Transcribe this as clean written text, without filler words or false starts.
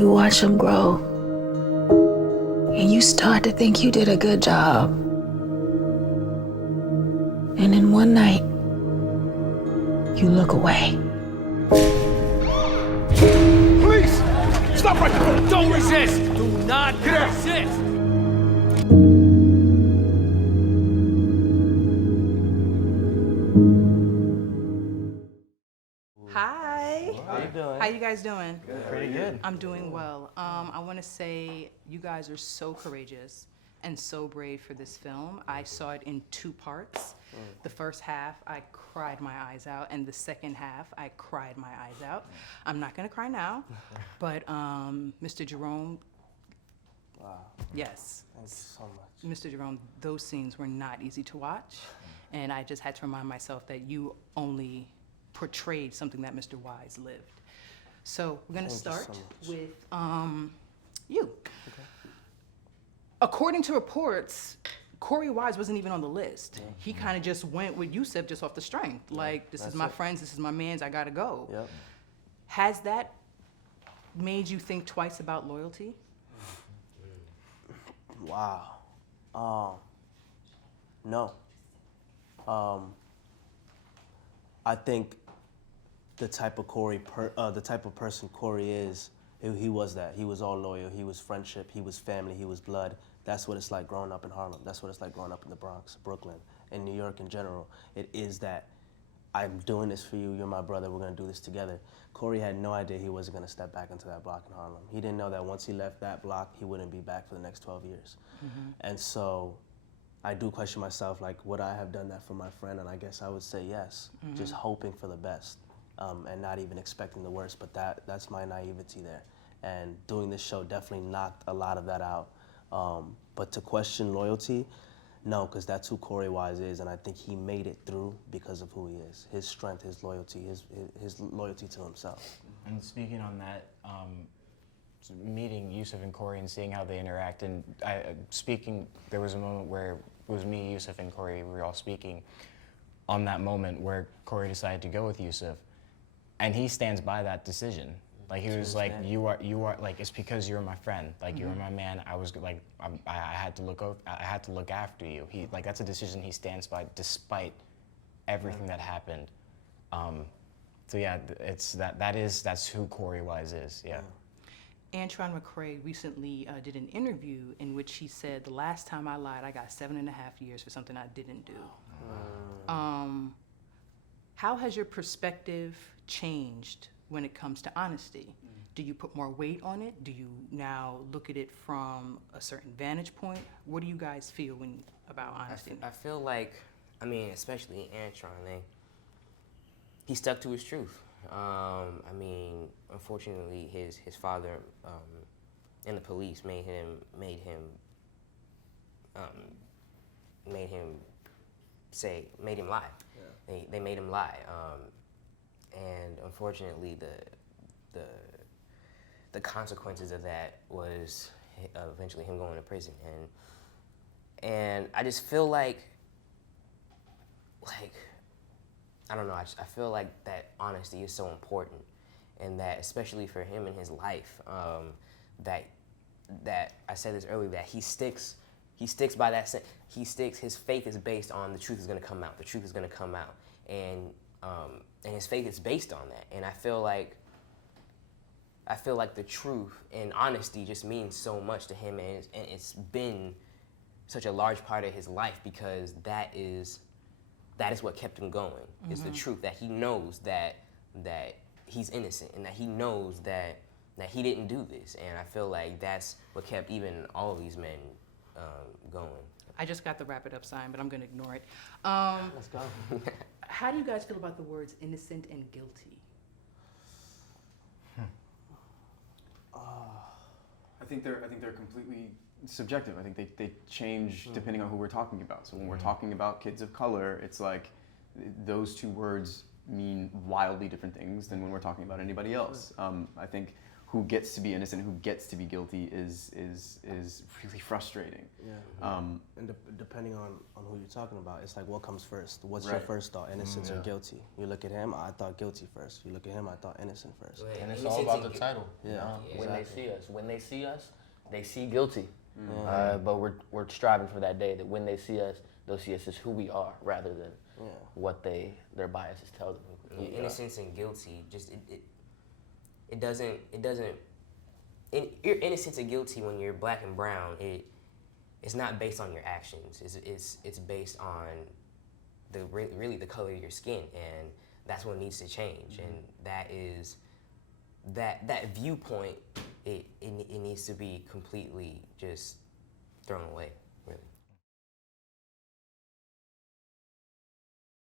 You watch them grow, and you start to think you did a good job. And then one night, you look away. Police! Stop right there! Don't resist! Do not resist! Hi. How you doing? How you guys doing? Good. Pretty good. I'm doing well. I want to say you guys are so courageous and so brave for this film. I saw it in 2 parts. The first half, I cried my eyes out, and the second half, I cried my eyes out. I'm not gonna cry now, but Mr. Jerome, Wow. yes. Thank you so much. Mr. Jerome, those scenes were not easy to watch, and I just had to remind myself that you only portrayed something that Mr. Wise lived. So we're gonna Thank you start so much. with you. Okay. According to reports, Corey Wise wasn't even on the list. Yeah. He kind of just went with Yusuf just off the strength. Like, this is That's my it. friends, this is my mans, I gotta go. Yep. Has that made you think twice about loyalty? Wow. No. I think the type of person Corey is, he was that. He was all loyal. He was friendship. He was family. He was blood. That's what it's like growing up in Harlem. That's what it's like growing up in the Bronx, Brooklyn, and New York in general. It is that I'm doing this for you. You're my brother. We're gonna do this together. Corey had no idea he wasn't gonna step back into that block in Harlem. He didn't know that once he left that block, he wouldn't be back for the next 12 years. Mm-hmm. And so I do question myself, like, would I have done that for my friend? And I guess I would say yes, just hoping for the best and not even expecting the worst. But that's my naivety there. And doing this show definitely knocked a lot of that out. But to question loyalty, no, because that's who Corey Wise is, and I think he made it through because of who he is. His strength, his loyalty, his loyalty to himself. And speaking on that, meeting Yusuf and Corey and seeing how they interact, and there was a moment where it was me, Yusuf, and Corey, we were all speaking on that moment where Corey decided to go with Yusuf, and he stands by that decision. Like, he was like, you are like, it's because you're my friend. Like, you're my man. I was like, I had to look after you. Like, that's a decision he stands by despite everything that happened. So yeah, that's who Corey Wise is. Yeah. Antron McCray recently did an interview in which he said, the last time I lied, I got 7.5 years for something I didn't do. How has your perspective changed when it comes to honesty? Do you put more weight on it? Do you now look at it from a certain vantage point? What do you guys feel about honesty? I feel like, I mean, especially Antron, he stuck to his truth. I mean, unfortunately, his father and the police made him lie. Yeah. They made him lie. And unfortunately, the consequences of that was eventually him going to prison. And I just feel like I don't know. I feel like that honesty is so important, and that especially for him in his life, that I said this earlier, that he sticks by that. His faith is based on the truth is going to come out. The truth is going to come out, and his faith is based on that. And I feel like the truth and honesty just means so much to him, and it's been such a large part of his life because that is what kept him going. Mm-hmm. It's the truth, that he knows that he's innocent, and that he knows that he didn't do this. And I feel like that's what kept even all of these men going. I just got the wrap it up sign, but I'm going to ignore it. Let's go. How do you guys feel about the words innocent and guilty? I think they're completely subjective. I think they change depending on who we're talking about. So when we're talking about kids of color, it's like those 2 words mean wildly different things than when we're talking about anybody else. I think who gets to be innocent, who gets to be guilty is really frustrating. Yeah. And depending on who you're talking about, it's like what comes first. What's your Right. first thought, innocence or guilty? You look at him, I thought guilty first. You look at him, I thought innocent first. Right. And it's Innocence all about and the title. You Yeah, know? yeah. When they see us, they see guilty. But we're striving for that day that when they see us, they'll see us as who we are rather than what their biases tell them. Who we are. Innocence and guilty, just it doesn't. Your innocence and guilty when you're black and brown, it's not based on your actions. It's based on really the color of your skin, and that's what needs to change. And that is that viewpoint. It needs to be completely just thrown away.